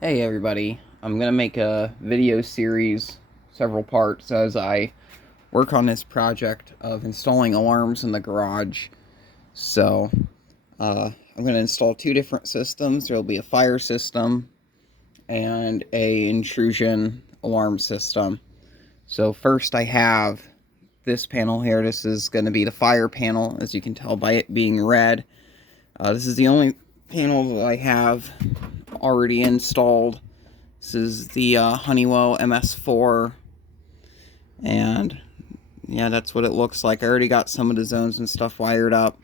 Hey everybody, I'm gonna make a video series, several parts, as I work on this project of installing alarms in the garage. So, I'm gonna install two different systems. There'll be a fire system and a intrusion alarm system. So first I have this panel here. This is gonna be the fire panel, as you can tell by it being red. This is the only panel that I have already installed. This is the Honeywell MS4, and yeah, that's what it looks like. I already got some of the zones and stuff wired up.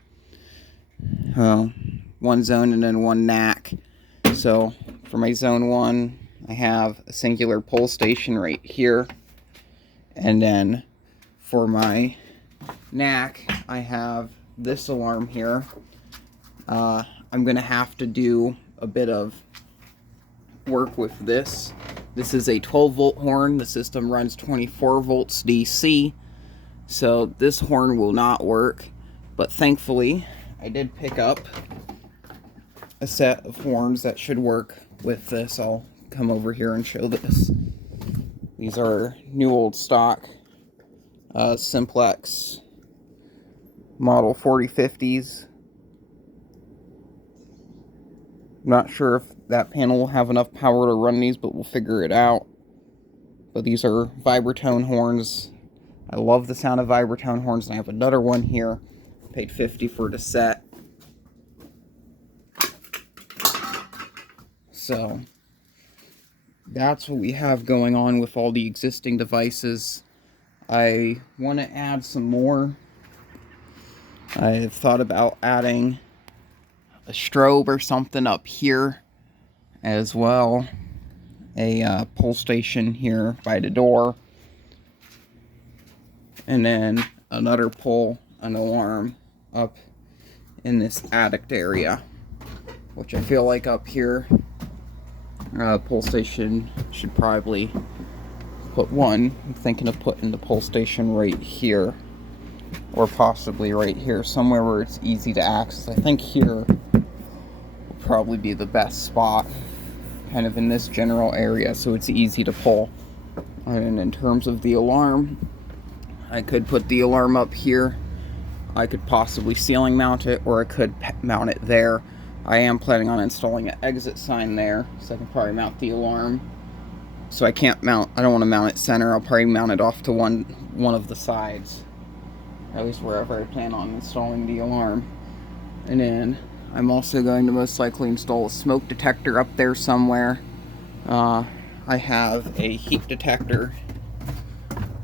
One zone and then one NAC. So for my zone 1, I have a singular pull station right here. And then for my NAC, I have this alarm here. I'm going to have to do a bit of work with this. This is a 12-volt horn. The system runs 24 volts DC, so this horn will not work. But thankfully, I did pick up a set of horns that should work with this. I'll come over here and show this. These are new old stock Simplex model 4050s. I'm not sure if that panel will have enough power to run these, but we'll figure it out. But these are Vibratone horns. I love the sound of Vibratone horns, and I have another one here. Paid $50 for the set. So that's what we have going on with all the existing devices. I want to add some more. I've thought about adding a strobe or something up here as well. A pull station here by the door. And then another pull, an alarm up in this attic area, which I feel like up here, pull station should probably put one. I'm thinking of putting the pull station right here, or possibly right here, somewhere where it's easy to access. I think here will probably be the best spot, kind of in this general area, so it's easy to pull. And in terms of the alarm, I could put the alarm up here. I could possibly ceiling mount it, or I could mount it there. I am planning on installing an exit sign there, so I can probably mount the alarm. So I don't want to mount it center. I'll probably mount it off to one of the sides, at least wherever I plan on installing the alarm. And then I'm also going to most likely install a smoke detector up there somewhere. I have a heat detector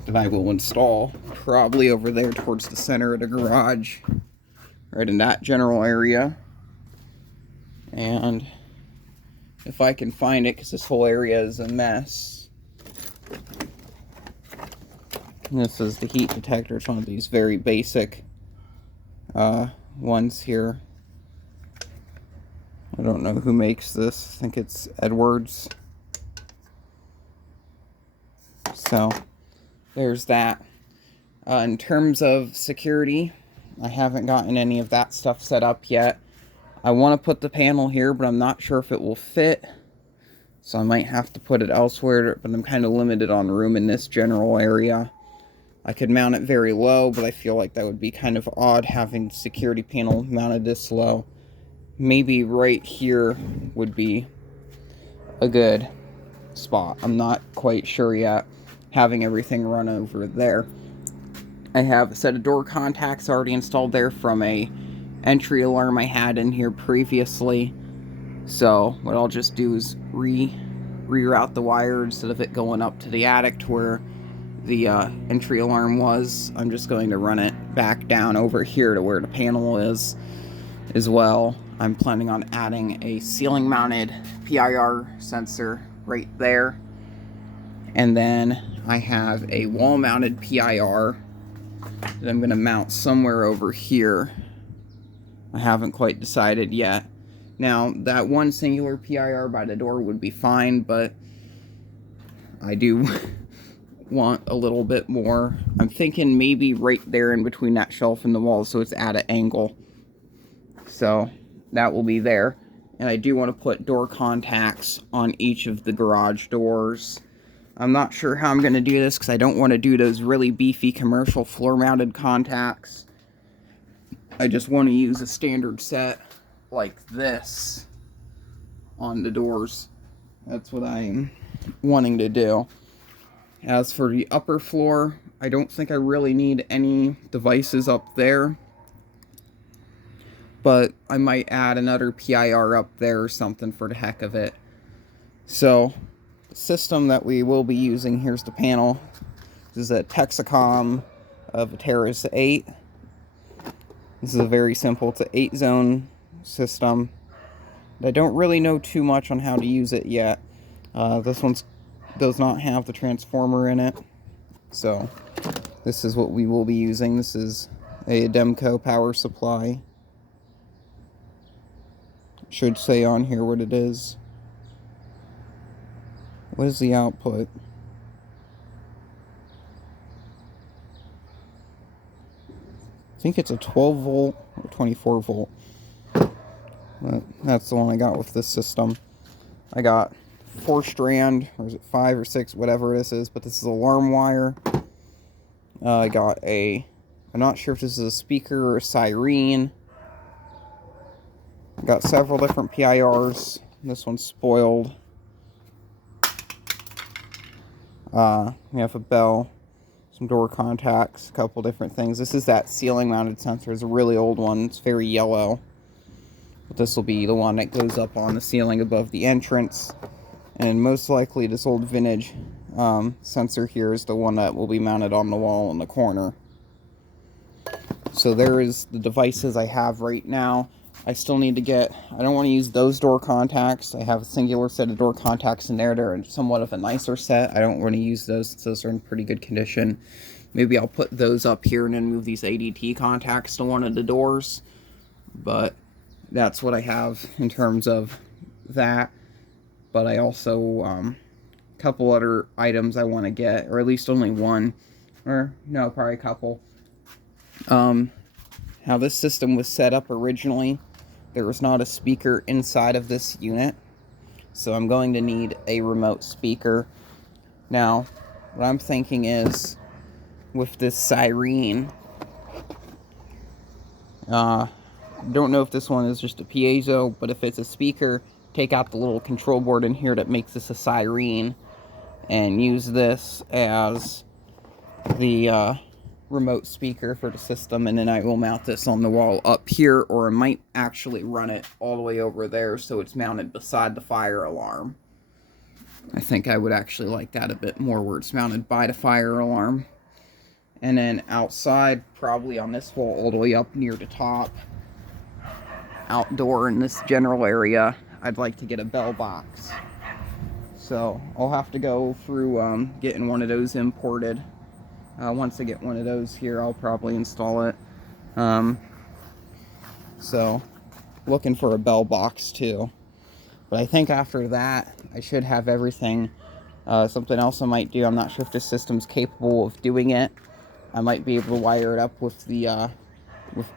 that I will install probably over there towards the center of the garage, right in that general area. And if I can find it, because this whole area is a mess. This is the heat detector. It's one of these very basic ones here. I don't know who makes this. I think it's Edwards. So there's that. In terms of security, I haven't gotten any of that stuff set up yet. I want to put the panel here, but I'm not sure if it will fit. So I might have to put it elsewhere, but I'm kind of limited on room in this general area. I could mount it very low, but I feel like that would be kind of odd having the security panel mounted this low. Maybe right here would be a good spot. I'm not quite sure yet, having everything run over there. I have a set of door contacts already installed there from a entry alarm I had in here previously. So what I'll just do is reroute the wire instead of it going up to the attic to where the entry alarm was. I'm just going to run it back down over here to where the panel is as well. I'm planning on adding a ceiling mounted PIR sensor right there. And then I have a wall mounted PIR that I'm going to mount somewhere over here. I haven't quite decided yet. Now, that one singular PIR by the door would be fine, but I do want a little bit more. I'm thinking maybe right there in between that shelf and the wall, so it's at an angle. So that will be there. And I do want to put door contacts on each of the garage doors. I'm not sure how I'm going to do this because I don't want to do those really beefy commercial floor-mounted contacts. I just want to use a standard set like this on the doors. That's what I'm wanting to do. As for the upper floor, I don't think I really need any devices up there. But I might add another PIR up there or something for the heck of it. So, the system that we will be using, here's the panel. This is a Texacom Vateras 8. This is a very simple, it's an 8-zone system. I don't really know too much on how to use it yet. This one does not have the transformer in it. So, this is what we will be using. This is a Demco power supply. Should say on here what it is. What is the output? I think it's a 12 volt or 24 volt. But that's the one I got with this system. I got 4-strand, or is it 5 or 6, whatever this is, but this is alarm wire. I got I'm not sure if this is a speaker or a siren. Got several different PIRs. This one's spoiled. We have a bell, some door contacts, a couple different things. This is that ceiling mounted sensor. It's a really old one. It's very yellow. But this will be the one that goes up on the ceiling above the entrance. And most likely this old vintage sensor here is the one that will be mounted on the wall in the corner. So there is the devices I have right now. I still need to get, I don't want to use those door contacts. I have a singular set of door contacts in there. They're somewhat of a nicer set. I don't want to use those since those are in pretty good condition. Maybe I'll put those up here and then move these ADT contacts to one of the doors. But that's what I have in terms of that. But I also, a couple other items I want to get, or at least only one. Or, no, probably a couple. How this system was set up originally, there was not a speaker inside of this unit, so I'm going to need a remote speaker. Now, what I'm thinking is, with this siren, don't know if this one is just a piezo, but if it's a speaker, take out the little control board in here that makes this a siren, and use this as the remote speaker for the system, and then I will mount this on the wall up here, or I might actually run it all the way over there so it's mounted beside the fire alarm. I think I would actually like that a bit more, where it's mounted by the fire alarm. And then outside, probably on this wall all the way up near the top, outdoor in this general area, I'd like to get a bell box. So I'll have to go through getting one of those imported. Once I get one of those here, I'll probably install it. So, looking for a bell box too. But I think after that, I should have everything. Something else I might do, I'm not sure if this system's capable of doing it. I might be able to wire it up with the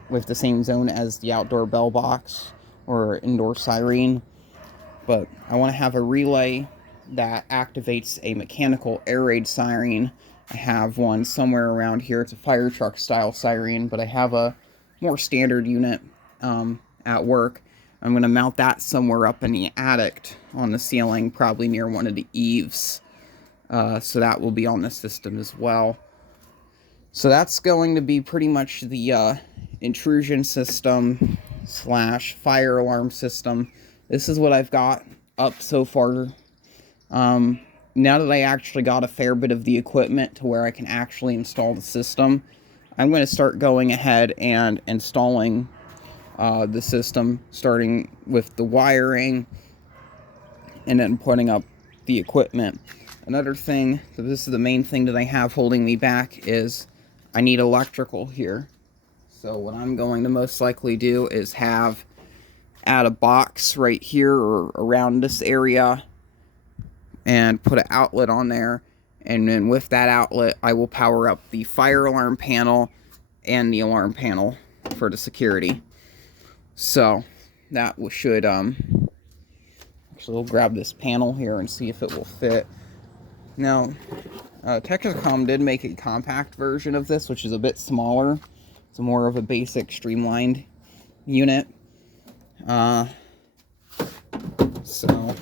with the same zone as the outdoor bell box or indoor siren. But I want to have a relay that activates a mechanical air raid siren. I have one somewhere around here. It's a fire truck style siren, but I have a more standard unit at work. I'm going to mount that somewhere up in the attic on the ceiling, probably near one of the eaves. So that will be on the system as well. So that's going to be pretty much the intrusion system / fire alarm system. This is what I've got up so far. Now that I actually got a fair bit of the equipment to where I can actually install the system, I'm going to start going ahead and installing the system, starting with the wiring and then putting up the equipment. Another thing, this is the main thing that I have holding me back, is I need electrical here. So what I'm going to most likely do is add a box right here or around this area and put an outlet on there, and then with that outlet I will power up the fire alarm panel and the alarm panel for the security. So that should Actually, we'll grab this panel here and see if it will fit. Now, Texacom did make a compact version of this, which is a bit smaller. It's more of a basic streamlined unit. So,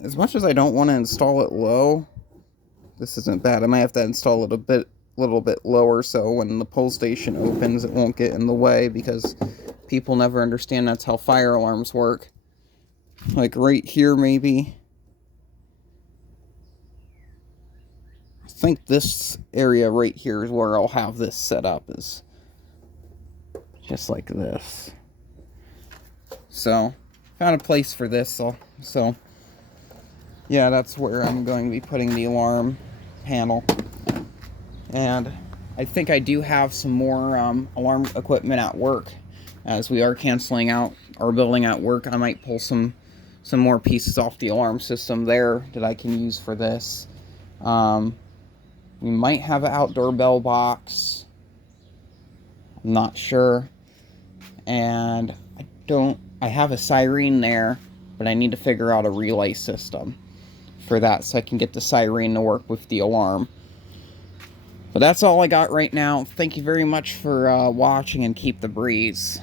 as much as I don't want to install it low, this isn't bad. I might have to install it a little bit lower, so when the pull station opens, it won't get in the way, because people never understand that's how fire alarms work. Like right here, maybe. I think this area right here is where I'll have this set up, is just like this. So, found a place for this, so yeah, that's where I'm going to be putting the alarm panel. And I think I do have some more alarm equipment at work. As we are canceling out our building at work, I might pull some more pieces off the alarm system there that I can use for this. We might have an outdoor bell box. I'm not sure. And I have a siren there, but I need to figure out a relay system for that so I can get the siren to work with the alarm. But that's all I got right now. Thank you very much for watching, and keep the breeze.